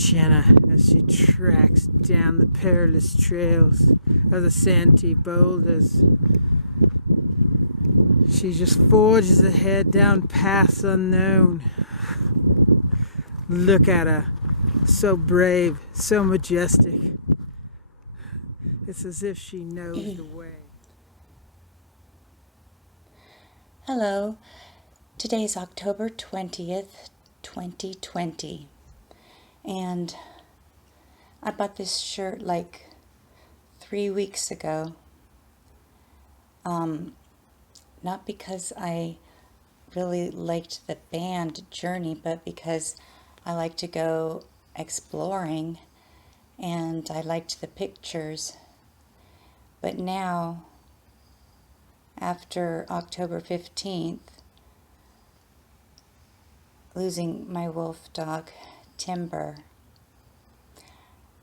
Jenna as she tracks down the perilous trails of the Santee Boulders. She just forges ahead down paths unknown. Look at her, so brave, so majestic. It's as if she knows the way. Hello, today's October 20th, 2020, and I bought this shirt like 3 weeks ago. Not because I really liked the band Journey, but because I like to go exploring and I liked the pictures. But now, after October 15th, losing my wolf dog, Timber,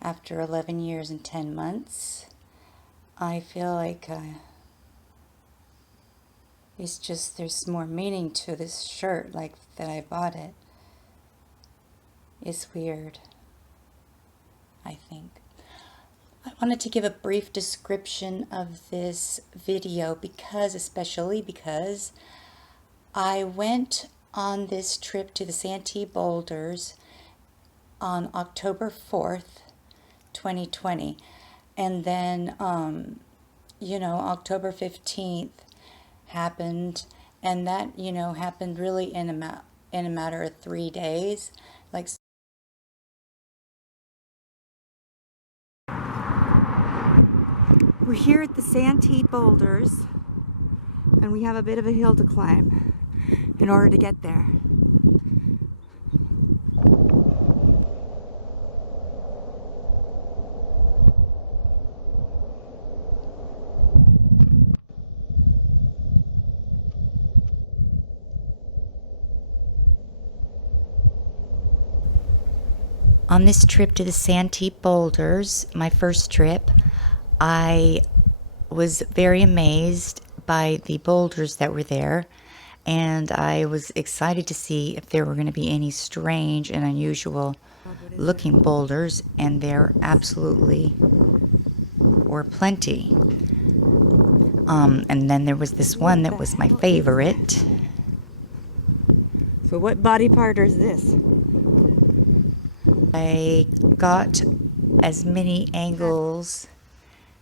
after 11 years and 10 months, I feel like it's just, there's more meaning to this shirt, like that I bought it. It's weird, I think. I wanted to give a brief description of this video especially because I went on this trip to the Santee Boulders on October 4th, 2020. And then, October 15th happened, and that, happened really in a matter of 3 days. Like, we're here at the Santee Boulders, and we have a bit of a hill to climb in order to get there. on this trip to the Santee Boulders, my first trip, I was very amazed by the boulders that were there, and I was excited to see if there were going to be any strange and unusual looking boulders, and there absolutely were plenty. And then there was this one that was my favorite. So what body part is this? I got as many angles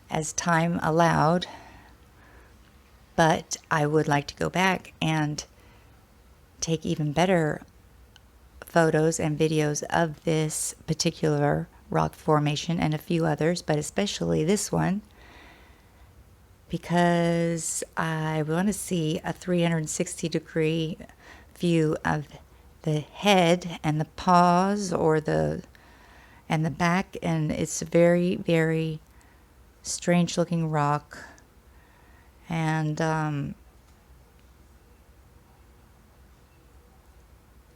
as time allowed, but I would like to go back and take even better photos and videos of this particular rock formation and a few others, but especially this one, because I want to see a 360-degree view of the head and the paws and the back, and it's a very, very strange looking rock, and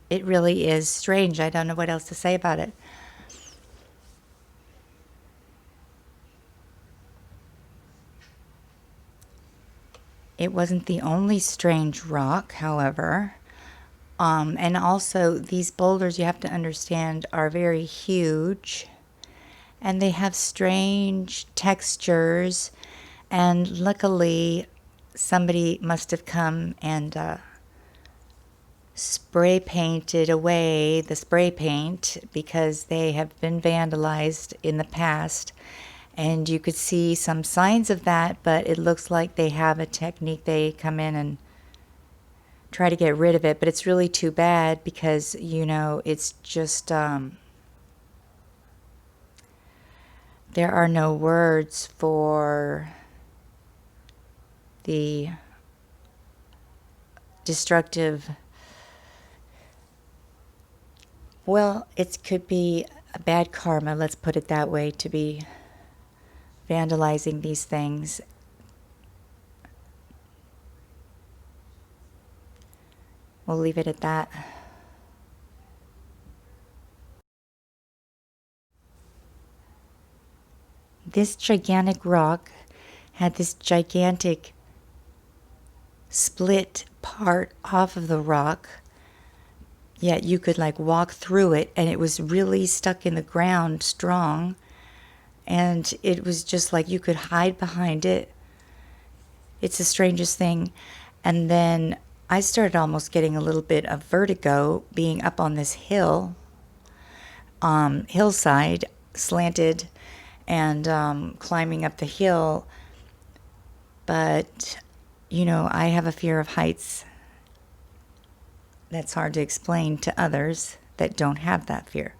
it really is strange. I don't know what else to say about it. It wasn't the only strange rock, however. And also, these boulders, you have to understand, are very huge. And they have strange textures. And luckily, somebody must have come and spray painted away the spray paint, because they have been vandalized in the past. And you could see some signs of that, but it looks like they have a technique. They come in and try to get rid of it, but it's really too bad because, it's just, there are no words for the destructive, well, it could be a bad karma, let's put it that way, to be vandalizing these things. We'll leave it at that. This gigantic rock had this gigantic split part off of the rock yet you could like walk through it, and it was really stuck in the ground strong, and it was just like you could hide behind it. It's the strangest thing. And then I started almost getting a little bit of vertigo being up on this hillside, slanted, and climbing up the hill. But, you know, I have a fear of heights that's hard to explain to others that don't have that fear.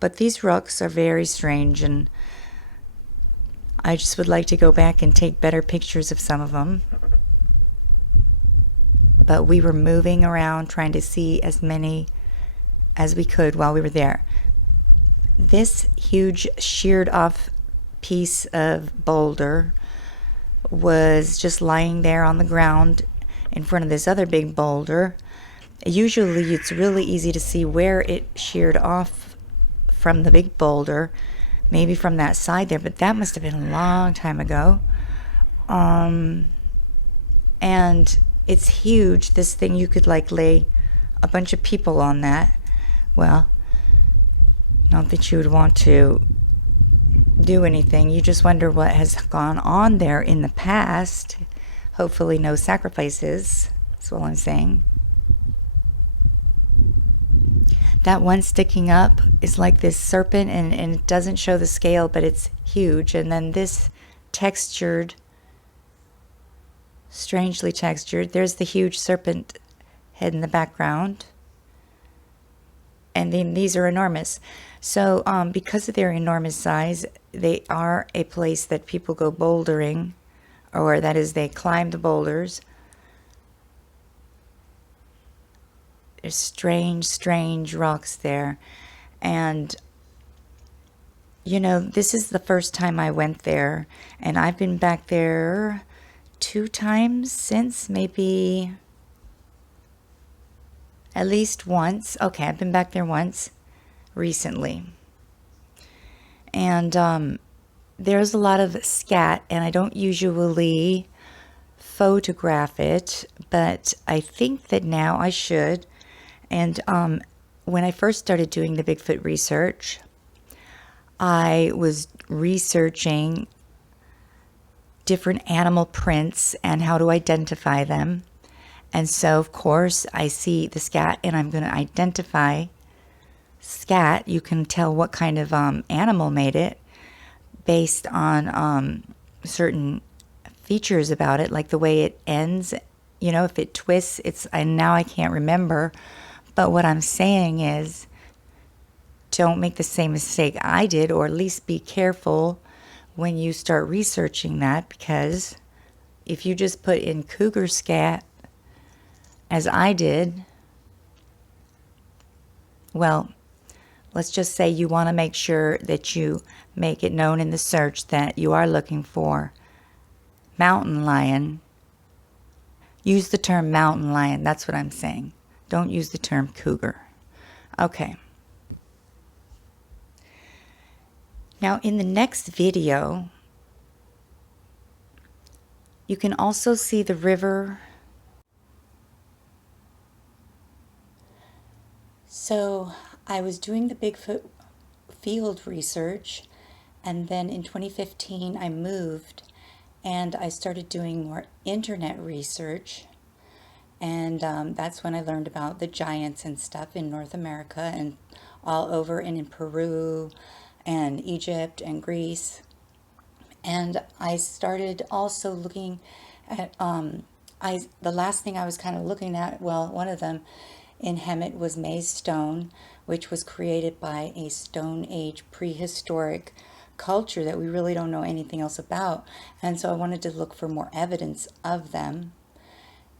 But these rocks are very strange, and I just would like to go back and take better pictures of some of them. But we were moving around trying to see as many as we could while we were there. This huge sheared off piece of boulder was just lying there on the ground in front of this other big boulder. Usually it's really easy to see where it sheared off from the big boulder, maybe from that side there, but that must have been a long time ago. And it's huge. This thing, you could like lay a bunch of people on that. Well, not that you would want to do anything. You just wonder what has gone on there in the past. Hopefully no sacrifices. That's all I'm saying. That one sticking up is like this serpent, and it doesn't show the scale, but it's huge. And then this textured, strangely textured, there's the huge serpent head in the background. And then these are enormous. So because of their enormous size, they are a place that people go bouldering, or that is, they climb the boulders. There's strange, strange rocks there. And, you know, this is the first time I went there. And I've been back there 2 times since, maybe at least once. Okay, I've been back there once recently. And there's a lot of scat, and I don't usually photograph it, but I think that now I should. And when I first started doing the Bigfoot research, I was researching different animal prints and how to identify them. And so, of course, I see the scat, and I'm going to identify scat. You can tell what kind of animal made it based on certain features about it, like the way it ends. You know, if it twists, and now I can't remember. But what I'm saying is, don't make the same mistake I did, or at least be careful when you start researching that, because if you just put in cougar scat, as I did, well, let's just say you want to make sure that you make it known in the search that you are looking for mountain lion. Use the term mountain lion. That's what I'm saying. Don't use the term cougar. Okay. Now, in the next video, you can also see the river. So, I was doing the Bigfoot field research, and then in 2015 I moved, and I started doing more internet research. And that's when I learned about the giants and stuff in North America and all over, and in Peru and Egypt and Greece. And I started also looking at, the last thing I was kind of looking at, well, one of them in Hemet was maize stone, which was created by a Stone Age prehistoric culture that we really don't know anything else about. And so I wanted to look for more evidence of them.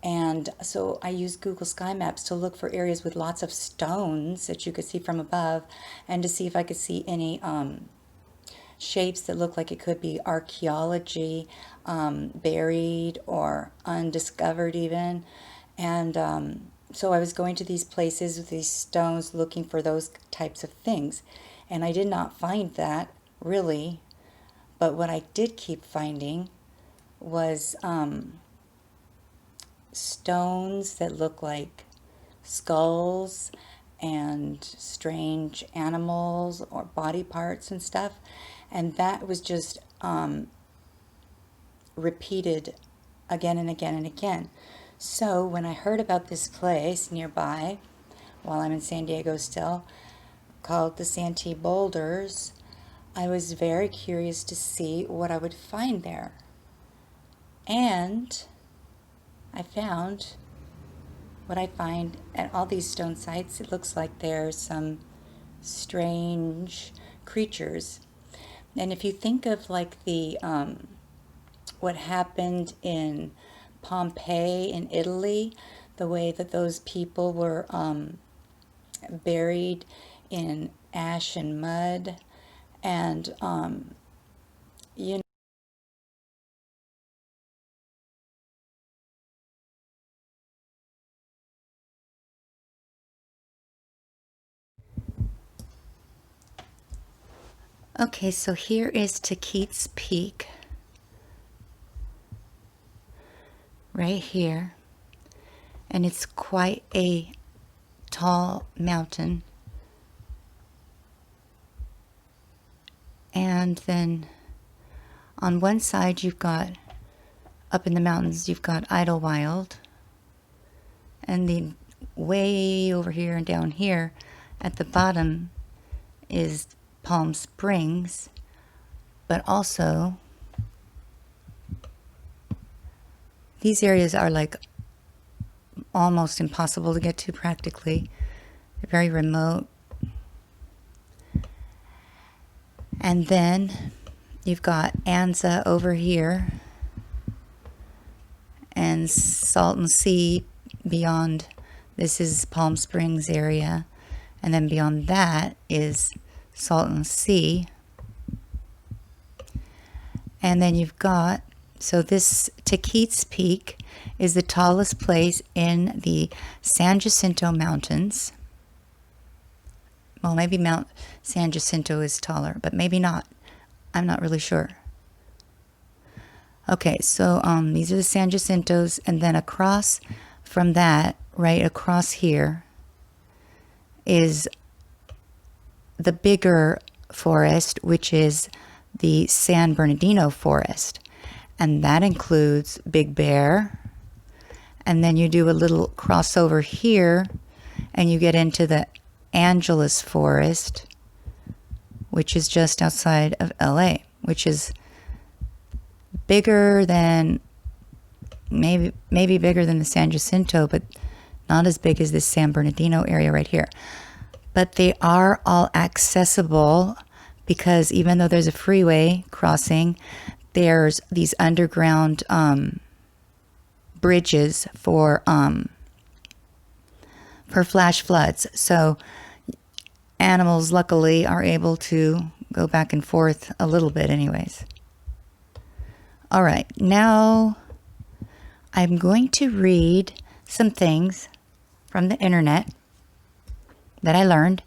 And so I used Google Sky Maps to look for areas with lots of stones that you could see from above, and to see if I could see any shapes that look like it could be archaeology, buried or undiscovered even. And so I was going to these places with these stones looking for those types of things. And I did not find that, really. But what I did keep finding was stones that look like skulls and strange animals or body parts and stuff. And that was just repeated again and again and again. So when I heard about this place nearby, while I'm in San Diego still, called the Santee Boulders, I was very curious to see what I would find there. And I found what I find at all these stone sites. It looks like there's some strange creatures. And if you think of like the what happened in Pompeii in Italy, the way that those people were buried in ash and mud, and you know, okay, so here is Taquis Peak, right here, and it's quite a tall mountain. And then on one side you've got, up in the mountains, you've got Idlewild, and the way over here and down here at the bottom is Palm Springs, but also these areas are like almost impossible to get to practically. They're very remote. And then you've got Anza over here and Salton Sea beyond. This is Palm Springs area. And then beyond that is Salton Sea. And then you've got, so this Taquis Peak is the tallest place in the San Jacinto Mountains. Well, maybe Mount San Jacinto is taller, but maybe not. I'm not really sure. Okay, so these are the San Jacintos, and then across from that, right across here, is the bigger forest, which is the San Bernardino forest. And that includes Big Bear. And then you do a little crossover here, and you get into the Angeles Forest, which is just outside of LA, which is bigger than, maybe bigger than the San Jacinto, but not as big as this San Bernardino area right here. But they are all accessible because even though there's a freeway crossing, there's these underground bridges for flash floods. So animals luckily are able to go back and forth a little bit anyways. All right, now I'm going to read some things from the internet that I learned,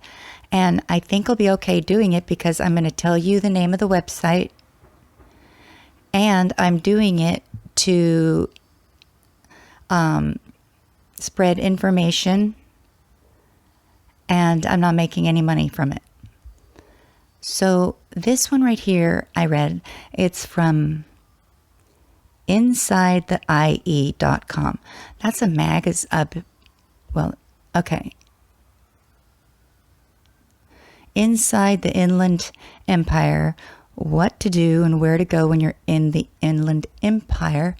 and I think I'll be okay doing it because I'm going to tell you the name of the website, and I'm doing it to spread information, and I'm not making any money from it. So this one right here I read, it's from InsideTheIE.com. That's a magazine. Well, okay. Inside the Inland Empire, what to do and where to go when you're in the Inland Empire.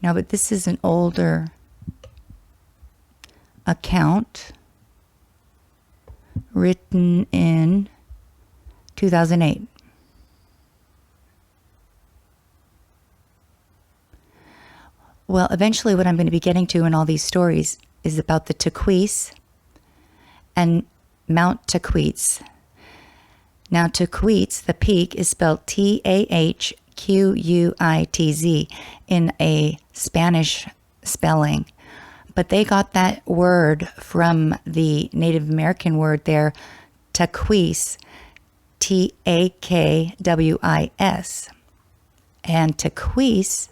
Now, but this is an older account written in 2008. Well, eventually what I'm going to be getting to in all these stories is about the Taquis and Mount Tahquitz. Now, Taquitz, the peak, is spelled Tahquitz in a Spanish spelling. But they got that word from the Native American word there, Taquis, Takwis. And Taquis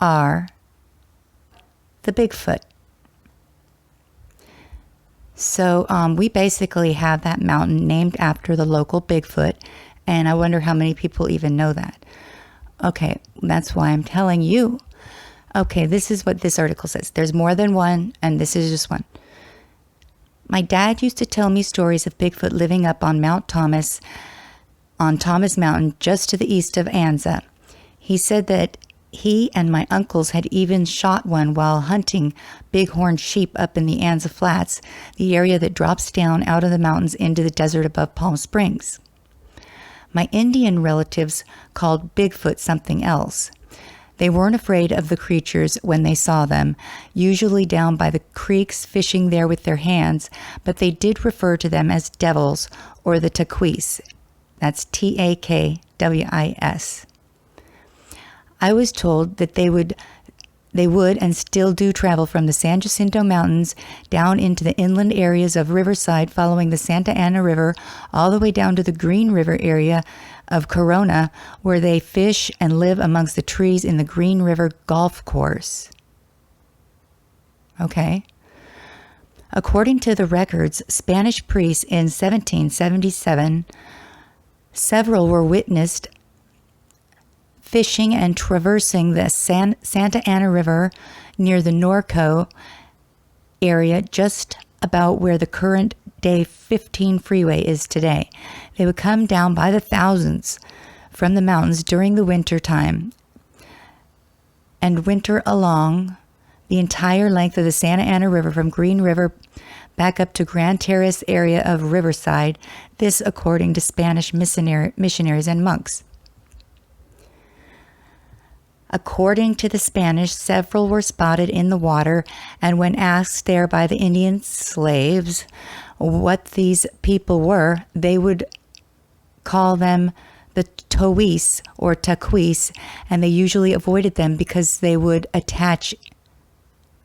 are the Bigfoot. So we basically have that mountain named after the local Bigfoot, and I wonder how many people even know that. Okay, that's why I'm telling you. Okay, this is what this article says. There's more than one, and this is just one. My dad used to tell me stories of Bigfoot living up on Mount Thomas, on Thomas Mountain, just to the east of Anza. He said that he and my uncles had even shot one while hunting bighorn sheep up in the Anza Flats, the area that drops down out of the mountains into the desert above Palm Springs. My Indian relatives called Bigfoot something else. They weren't afraid of the creatures when they saw them, usually down by the creeks fishing there with their hands, but they did refer to them as devils or the Taquis. That's Takwis. I was told that they would and still do travel from the San Jacinto Mountains down into the inland areas of Riverside following the Santa Ana River all the way down to the Green River area of Corona, where they fish and live amongst the trees in the Green River Golf Course. Okay. According to the records, Spanish priests in 1777, several were witnessed fishing and traversing the Santa Ana River near the Norco area, just about where the current day 15 freeway is today. They would come down by the thousands from the mountains during the winter time and winter along the entire length of the Santa Ana River from Green River back up to Grand Terrace area of Riverside, this according to Spanish missionaries and monks. According to the Spanish, several were spotted in the water, and when asked there by the Indian slaves what these people were, they would call them the Taquis or Taquis, and they usually avoided them because they would attack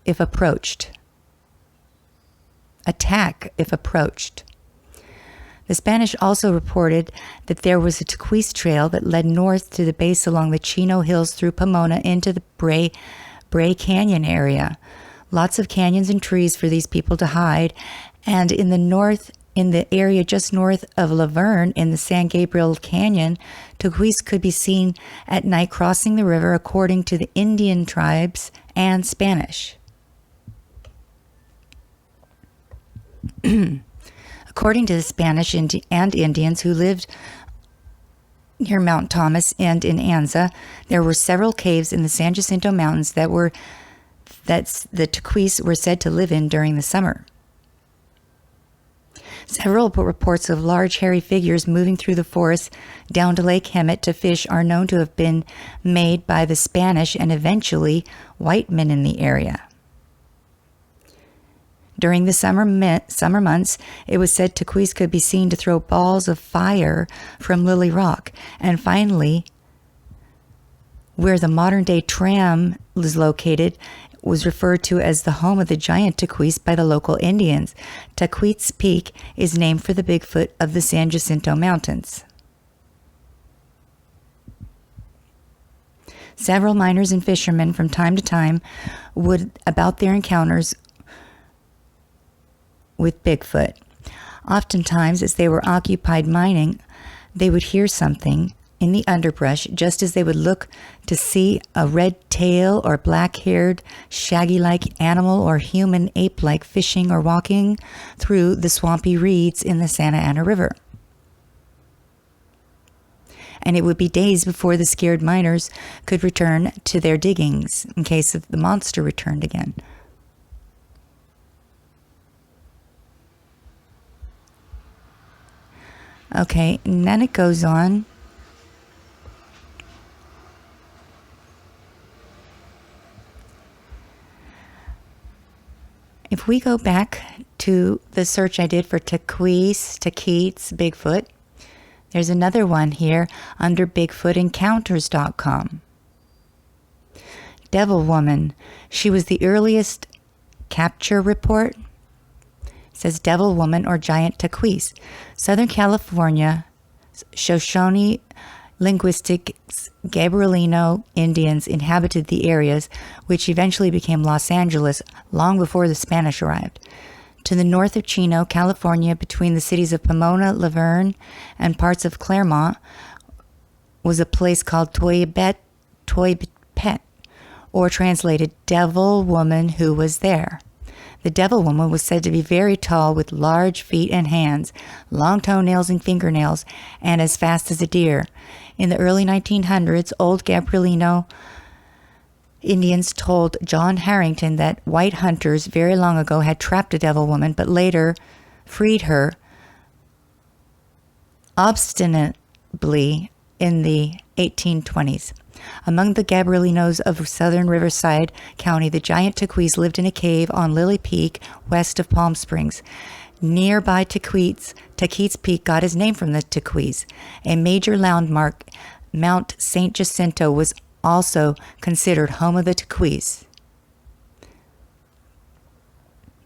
if approached. The Spanish also reported that there was a Taquis trail that led north to the base along the Chino Hills through Pomona into the Bray Canyon area. Lots of canyons and trees for these people to hide. And in the area just north of Laverne in the San Gabriel Canyon, Taquis could be seen at night crossing the river according to the Indian tribes and Spanish. According to the Spanish and Indians who lived near Mount Thomas and in Anza, there were several caves in the San Jacinto Mountains that the Taquis were said to live in during the summer. Several reports of large hairy figures moving through the forest down to Lake Hemet to fish are known to have been made by the Spanish and eventually white men in the area. During the summer months, it was said Taquis could be seen to throw balls of fire from Lily Rock. And finally, where the modern-day tram is located, was referred to as the home of the giant Taquis by the local Indians. Taquis Peak is named for the Bigfoot of the San Jacinto Mountains. Several miners and fishermen from time to time would about their encounters with Bigfoot. Oftentimes, as they were occupied mining, they would hear something in the underbrush just as they would look to see a red tail or black-haired, shaggy-like animal or human ape-like fishing or walking through the swampy reeds in the Santa Ana River. And it would be days before the scared miners could return to their diggings in case the monster returned again. Okay, and then it goes on. If we go back to the search I did for Taquis, Bigfoot, there's another one here under BigfootEncounters.com. Devil Woman. She was the earliest capture report. Says Devil Woman or Giant Taquis. Southern California, Shoshone linguistics, Gabrielino Indians inhabited the areas, which eventually became Los Angeles long before the Spanish arrived. To the north of Chino, California, between the cities of Pomona, Laverne, and parts of Claremont, was a place called Toybet, or translated Devil Woman Who Was There. The Devil Woman was said to be very tall with large feet and hands, long toenails and fingernails, and as fast as a deer. In the early 1900s, old Gabrielino Indians told John Harrington that white hunters very long ago had trapped a devil woman, but later freed her obstinately in the 1820s. Among the Gabrielinos of southern Riverside County, the giant Taquis lived in a cave on Lily Peak, west of Palm Springs. Nearby Taquis Peak got his name from the Taquis. A major landmark, Mount San Jacinto, was also considered home of the Taquis.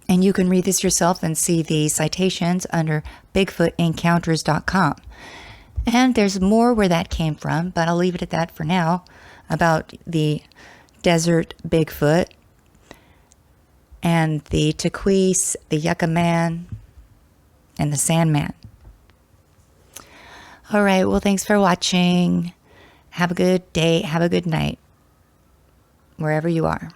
And you can read this yourself and see the citations under BigfootEncounters.com. And there's more where that came from, but I'll leave it at that for now, about the desert Bigfoot and the Taquis, the Yucca Man, and the Sandman. All right, well, thanks for watching. Have a good day. Have a good night, wherever you are.